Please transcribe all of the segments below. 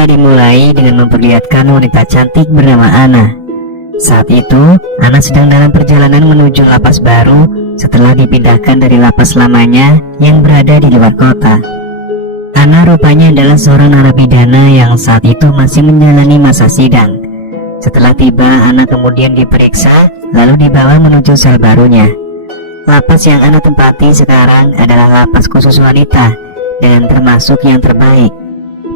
Cerita dimulai dengan memperlihatkan wanita cantik bernama Ana. Saat itu, Ana sedang dalam perjalanan menuju lapas baru setelah dipindahkan dari lapas lamanya yang berada di luar kota. Ana rupanya adalah seorang narapidana yang saat itu masih menjalani masa sidang. Setelah tiba, Ana kemudian diperiksa lalu dibawa menuju sel barunya. Lapas yang Ana tempati sekarang adalah lapas khusus wanita dan termasuk yang terbaik.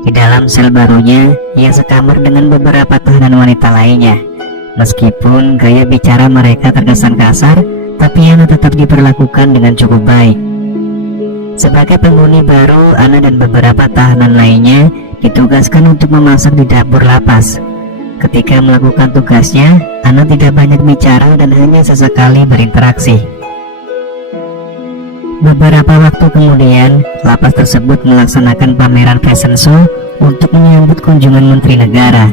Di dalam sel barunya, ia sekamar dengan beberapa tahanan wanita lainnya. Meskipun gaya bicara mereka terkesan kasar, tapi Ana tetap diperlakukan dengan cukup baik. Sebagai penghuni baru, Ana dan beberapa tahanan lainnya ditugaskan untuk memasak di dapur lapas. Ketika melakukan tugasnya, Ana tidak banyak bicara dan hanya sesekali berinteraksi. Beberapa waktu kemudian, lapas tersebut melaksanakan pameran fashion show untuk menyambut kunjungan menteri negara.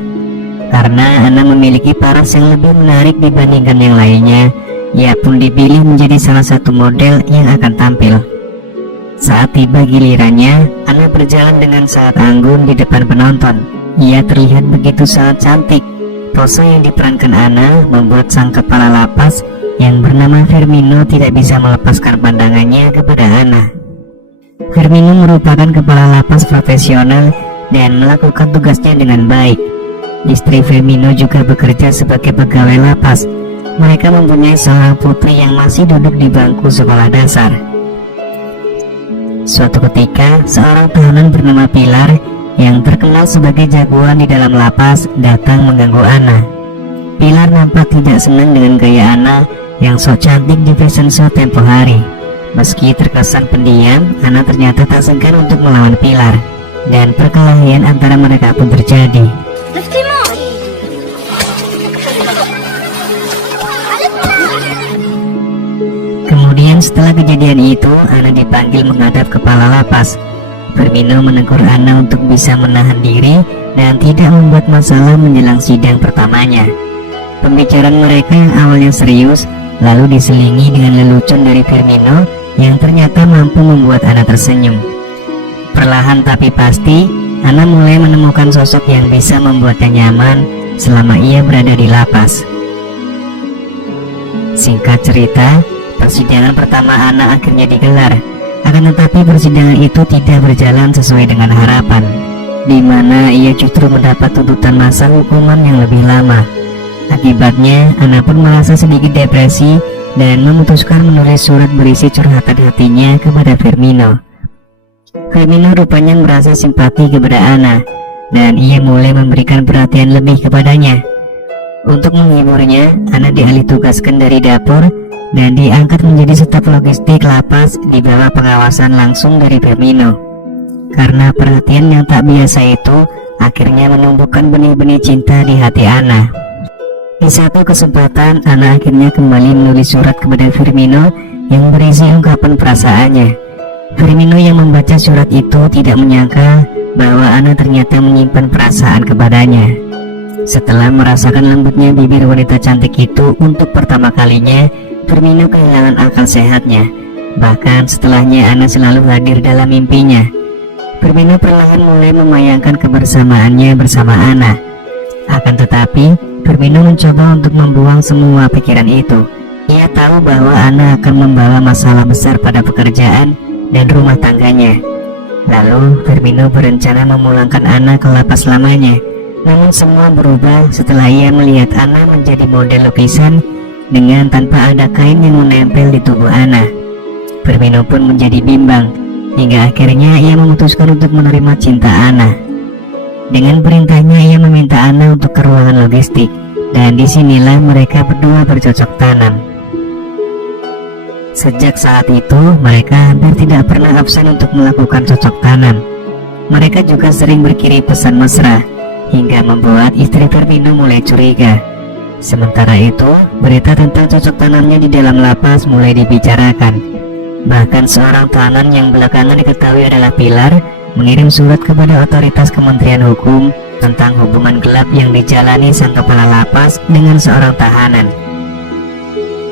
Karena Ana memiliki paras yang lebih menarik dibandingkan yang lainnya, ia pun dipilih menjadi salah satu model yang akan tampil. Saat tiba gilirannya, Ana berjalan dengan sangat anggun di depan penonton. Ia terlihat begitu sangat cantik. Pose yang diperankan Ana membuat sang kepala lapas yang bernama Firmino tidak bisa melepaskan pandangannya kepada Ana. Firmino merupakan kepala lapas profesional dan melakukan tugasnya dengan baik. Istri Firmino juga bekerja sebagai pegawai lapas. Mereka mempunyai seorang putri yang masih duduk di bangku sekolah dasar. Suatu ketika, seorang tahanan bernama Pilar yang terkenal sebagai jagoan di dalam lapas datang mengganggu Ana. Pilar nampak tidak senang dengan gaya Ana yang sok cantik di fashion show tempo hari. Meski terkesan pendiam, Ana ternyata tak segan untuk melawan Pilar, dan perkelahian antara mereka pun terjadi. Kemudian setelah kejadian itu, Ana dipanggil menghadap kepala lapas. Firmino menegur Ana untuk bisa menahan diri dan tidak membuat masalah menjelang sidang pertamanya. Pembicaraan mereka yang awalnya serius lalu diselingi dengan lelucon dari Firmino yang ternyata mampu membuat Ana tersenyum. Perlahan tapi pasti, Ana mulai menemukan sosok yang bisa membuatnya nyaman selama ia berada di lapas. Singkat cerita, persidangan pertama Ana akhirnya digelar. Akan tetapi persidangan itu tidak berjalan sesuai dengan harapan, di mana ia justru mendapat tuntutan masa hukuman yang lebih lama. Akibatnya, Ana pun merasa sedikit depresi dan memutuskan menulis surat berisi curhatan hatinya kepada Firmino. Firmino rupanya merasa simpati kepada Ana, dan ia mulai memberikan perhatian lebih kepadanya. Untuk menghiburnya, Ana dialih tugaskan dari dapur dan diangkat menjadi staf logistik lapas di bawah pengawasan langsung dari Firmino. Karena perhatian yang tak biasa itu, akhirnya menumbuhkan benih-benih cinta di hati Ana. Di satu kesempatan, Ana akhirnya kembali menulis surat kepada Firmino yang berisi ungkapan perasaannya. Firmino yang membaca surat itu tidak menyangka bahwa Ana ternyata menyimpan perasaan kepadanya. Setelah merasakan lembutnya bibir wanita cantik itu untuk pertama kalinya, Firmino kehilangan akal sehatnya. Bahkan setelahnya Ana selalu hadir dalam mimpinya. Firmino perlahan mulai memayangkan kebersamaannya bersama Ana. Akan tetapi, Firmino mencoba untuk membuang semua pikiran itu. Ia tahu bahwa Ana akan membawa masalah besar pada pekerjaan dan rumah tangganya. Lalu, Firmino berencana memulangkan Ana ke lapas lamanya. Namun semua berubah setelah ia melihat Ana menjadi model lukisan dengan tanpa ada kain yang menempel di tubuh Ana. Firmino pun menjadi bimbang, hingga akhirnya ia memutuskan untuk menerima cinta Ana. Dengan perintahnya, ia meminta Ana untuk ke ruangan logistik, dan disinilah mereka berdua bercocok tanam. Sejak saat itu, mereka hampir tidak pernah absen untuk melakukan cocok tanam. Mereka juga sering berkirim pesan mesra, hingga membuat istri Firmino mulai curiga. Sementara itu, berita tentang cocok tanamnya di dalam lapas mulai dibicarakan. Bahkan seorang tahanan yang belakangan diketahui adalah Pilar mengirim surat kepada otoritas Kementerian Hukum tentang hubungan gelap yang dijalani sang kepala lapas dengan seorang tahanan.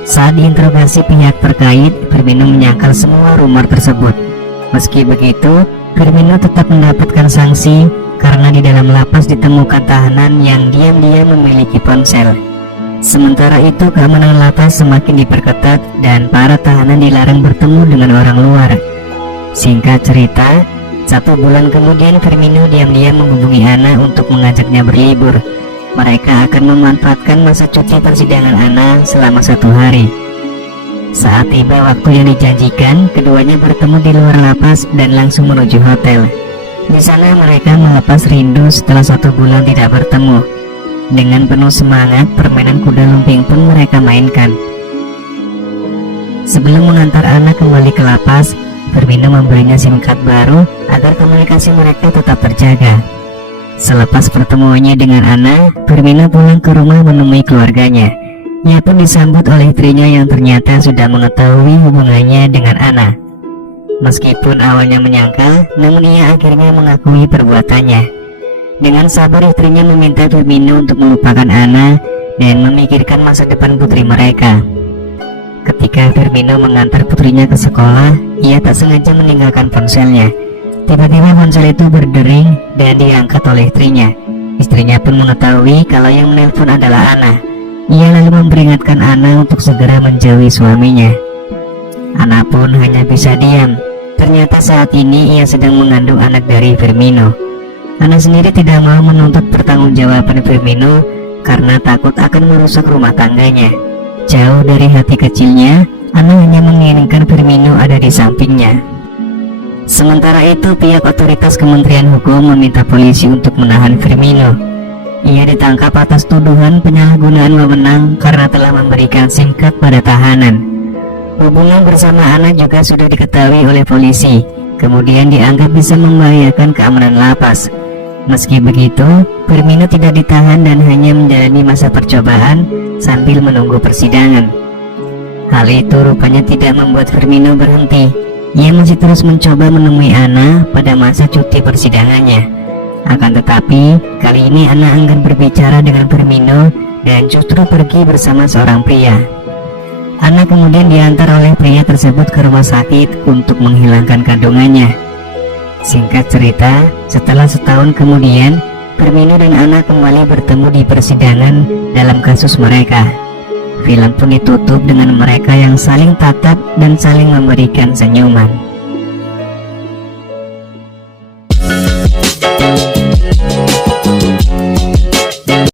Saat diinterogasi pihak terkait, Firmino menyangkal semua rumor tersebut. Meski begitu, Firmino tetap mendapatkan sanksi karena di dalam lapas ditemukan tahanan yang diam-diam memiliki ponsel. Sementara itu keamanan lapas semakin diperketat dan para tahanan dilarang bertemu dengan orang luar. Singkat cerita, 1 bulan kemudian Firmino diam-diam menghubungi Ana untuk mengajaknya berlibur. Mereka akan memanfaatkan masa cuti persidangan Ana selama 1 hari. Saat tiba waktu yang dijanjikan, keduanya bertemu di luar lapas dan langsung menuju hotel. Di sana mereka melepas rindu setelah 1 bulan tidak bertemu. Dengan penuh semangat, permainan kuda lumping pun mereka mainkan. Sebelum mengantar Ana kembali ke lapas, Firmino memberinya SIM card baru agar komunikasi mereka tetap terjaga. Selepas pertemuannya dengan Ana, Firmino pulang ke rumah menemui keluarganya. Ia pun disambut oleh istrinya yang ternyata sudah mengetahui hubungannya dengan Ana. Meskipun awalnya menyangkal, namun ia akhirnya mengakui perbuatannya. Dengan sabar istrinya meminta Firmino untuk melupakan Ana dan memikirkan masa depan putri mereka. Ketika Firmino mengantar putrinya ke sekolah, ia tak sengaja meninggalkan ponselnya. Tiba-tiba ponsel itu berdering dan diangkat oleh istrinya. Istrinya pun mengetahui kalau yang menelpon adalah Ana. Ia lalu memperingatkan Ana untuk segera menjauhi suaminya. Ana pun hanya bisa diam. Ternyata saat ini ia sedang mengandung anak dari Firmino. Ana sendiri tidak mau menuntut pertanggungjawaban Firmino karena takut akan merusak rumah tangganya. Jauh dari hati kecilnya, Ana hanya menginginkan Firmino ada di sampingnya. Sementara itu, pihak otoritas Kementerian Hukum meminta polisi untuk menahan Firmino. Ia ditangkap atas tuduhan penyalahgunaan wewenang karena telah memberikan SIM card pada tahanan. Hubungan bersama Ana juga sudah diketahui oleh polisi, kemudian dianggap bisa membahayakan keamanan lapas. Meski begitu, Firmino tidak ditahan dan hanya menjalani masa percobaan sambil menunggu persidangan. Hal itu rupanya tidak membuat Firmino berhenti. Ia masih terus mencoba menemui Ana pada masa cuti persidangannya. Akan tetapi, kali ini Ana enggan berbicara dengan Firmino dan justru pergi bersama seorang pria. Ana kemudian diantar oleh pria tersebut ke rumah sakit untuk menghilangkan kandungannya. Singkat cerita, setelah setahun kemudian, Firmino dan Ana kembali bertemu di persidangan dalam kasus mereka. Film pun ditutup dengan mereka yang saling tatap dan saling memberikan senyuman.